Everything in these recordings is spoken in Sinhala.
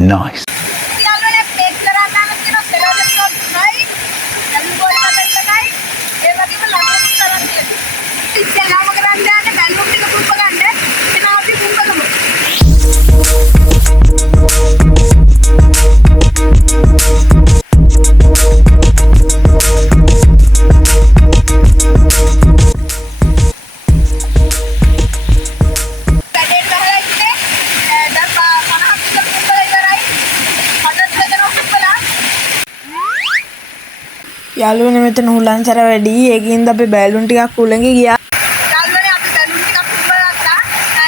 Nice. යාළුවනේ මෙතන හුලංසර වැඩි. ඒකින්ද අපි බැලුන් ටිකක් උලඟ ගියා. යාළුවනේ අපි බැලුන් ටිකක් උඹලා ගත්තා.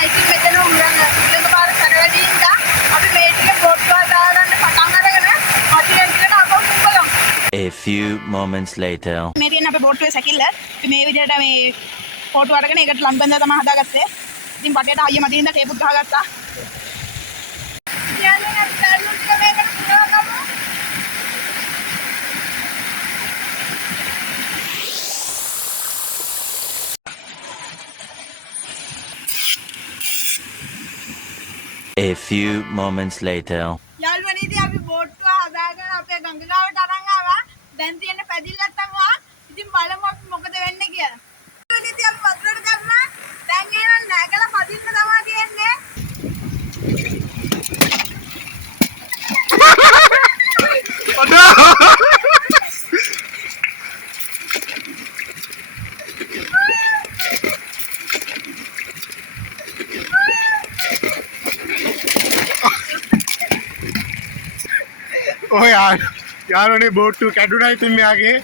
ඉතින් මෙතන උලඟ පාර සර වැඩි ඉඳා අපි මේ ටික බෝට්ටුව දාගන්න පටන් අරගෙන අතින් ටිකට අපව උඹලමු. A few moments later. මේ තියෙන අපේ බෝට්ටුවේ සැකිල්ල. ඉතින් මේ විදිහට මේ ෆෝටෝ අරගෙන ඒකට ලම්බෙන්ද තමයි හදාගත්තේ. ඉතින් පටේට අයිය මතින්ද ටේපුත් ගහගත්තා. යාළුවනේ අපි බැලුන් ටික මේකට පුරවගමු. A few moments later. යාළුවනේ ඉතින් අපි බෝට්ටුව හදාගෙන අපේ ගඟ ගාවට අරන් ආවා. දැන් තියෙන පැදිල්ලත් තමයි. ඉතින් බලමු අපි මොකද වෙන්නේ කියලා. යාළුවනේ ඉතින් අපි වතුරට දැම්මා. දැන් එහෙනම් නැගලා පදින්න තමයි තියෙන්නේ. ඔය යාළුවනේ බෝට්ටුව කැඩුනා ඉතින් මෙයාගේ